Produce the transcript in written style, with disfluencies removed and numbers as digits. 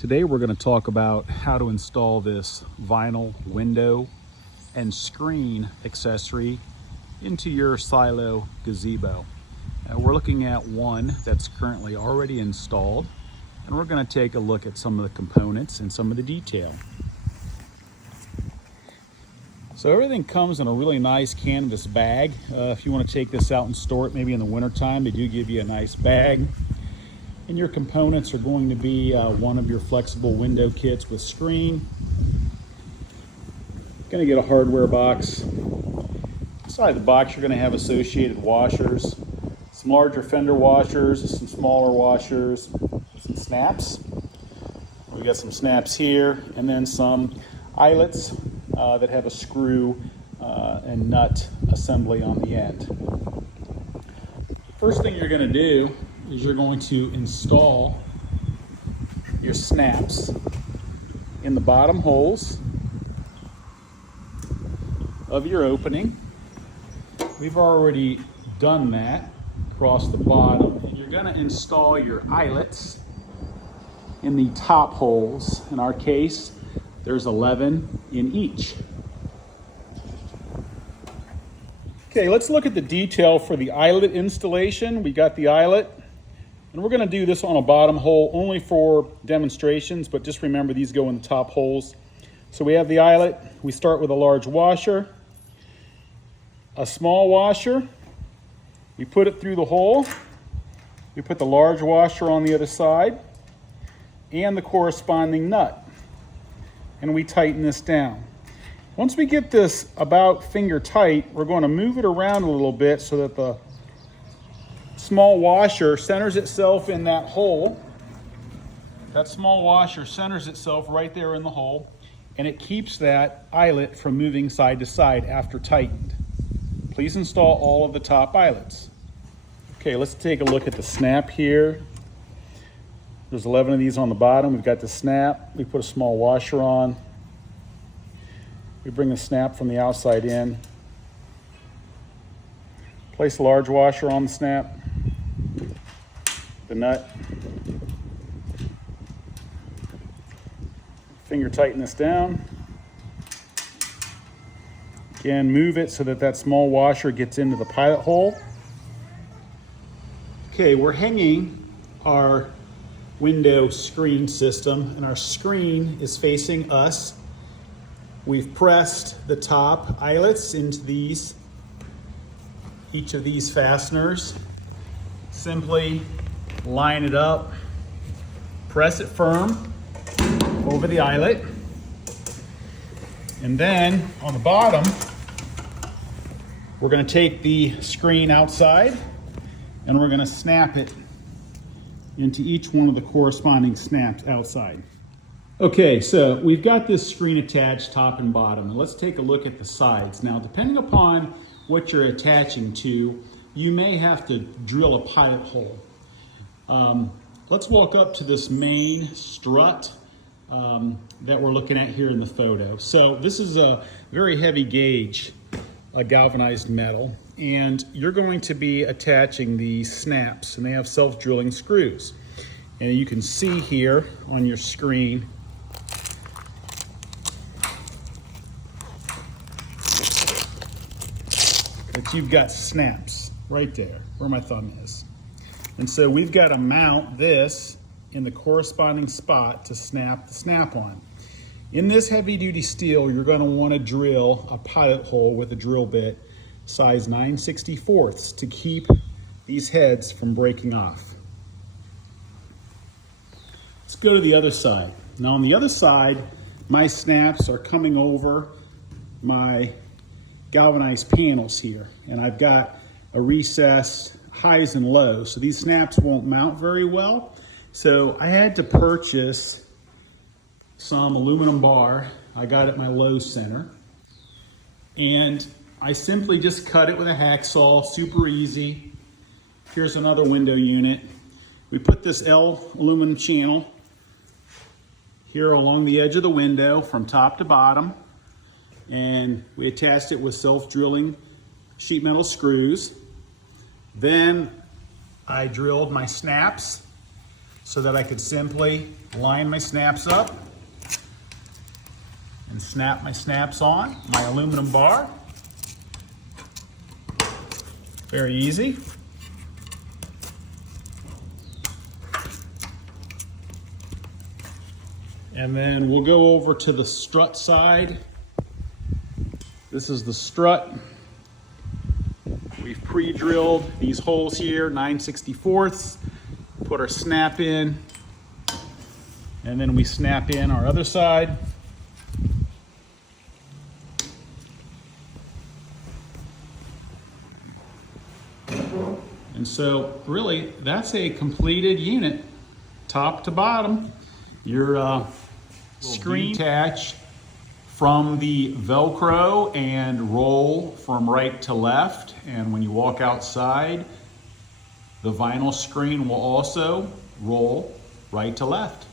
Today we're going to talk about how to install this vinyl window and screen accessory into your silo gazebo. We're looking at one that's currently already installed, and we're going to take a look at some of the components and some of the detail. So everything comes in a really nice canvas bag. If you want to take this out and store it maybe in the wintertime, they do give you a nice bag. And your components are going to be one of your flexible window kits with screen. Going to get a hardware box. Inside the box you're going to have associated washers, some larger fender washers, some smaller washers, some snaps. We got some snaps here, and then some eyelets that have a screw and nut assembly on the end. First thing you're going to do is you're going to install your snaps in the bottom holes of your opening. We've already done that across the bottom, and you're going to install your eyelets in the top holes. In our case, there's 11 in each. Okay, let's look at the detail for the eyelet installation. We got the eyelet. And we're going to do this on a bottom hole only for demonstrations, but just remember these go in the top holes. So we have the eyelet. We start with a large washer, a small washer. We put it through the hole. We put the large washer on the other side and the corresponding nut. And we tighten this down. Once we get this about finger tight, we're going to move it around a little bit so that the small washer centers itself in that hole. That small washer centers itself right there in the hole, and it keeps that eyelet from moving side to side after tightened. Please install all of the top eyelets. Okay, let's take a look at the snap here. There's 11 of these on the bottom. We've got the snap. We put a small washer on. We bring the snap from the outside in. Place a large washer on the snap, the nut. Finger tighten this down. Again, move it so that that small washer gets into the pilot hole. Okay, we're hanging our window screen system, and our screen is facing us. We've pressed the top eyelets into each of these fasteners. Simply line it up, press it firm over the eyelet, and then on the bottom we're going to take the screen outside and we're going to snap it into each one of the corresponding snaps outside. Okay, so we've got this screen attached top and bottom, and let's take a look at the sides. Now, depending upon what you're attaching to, you may have to drill a pilot hole. Let's walk up to this main strut that we're looking at here in the photo. So this is a very heavy gauge galvanized metal, and you're going to be attaching these snaps, and they have self-drilling screws. And you can see here on your screen that you've got snaps right there where my thumb is. And so we've got to mount this in the corresponding spot to snap the snap on. In this heavy duty steel, you're going to want to drill a pilot hole with a drill bit size 9/64 to keep these heads from breaking off. Let's go to the other side. Now on the other side, my snaps are coming over my galvanized panels here, and I've got a recess highs and lows, so these snaps won't mount very well. So I had to purchase some aluminum bar. I got it at my Lowe's Center, and I simply just cut it with a hacksaw, super easy. Here's another window unit. We put this L aluminum channel here along the edge of the window from top to bottom, and we attached it with self-drilling sheet metal screws. Then I drilled my snaps so that I could simply line my snaps up and snap my snaps on my aluminum bar. Very easy. And then we'll go over to the strut side. This is the strut. We've pre-drilled these holes here, 9/64. Put our snap in, and then we snap in our other side. And so really, that's a completed unit, top to bottom. Your screen attached from the Velcro and roll from right to left. And when you walk outside, the vinyl screen will also roll right to left.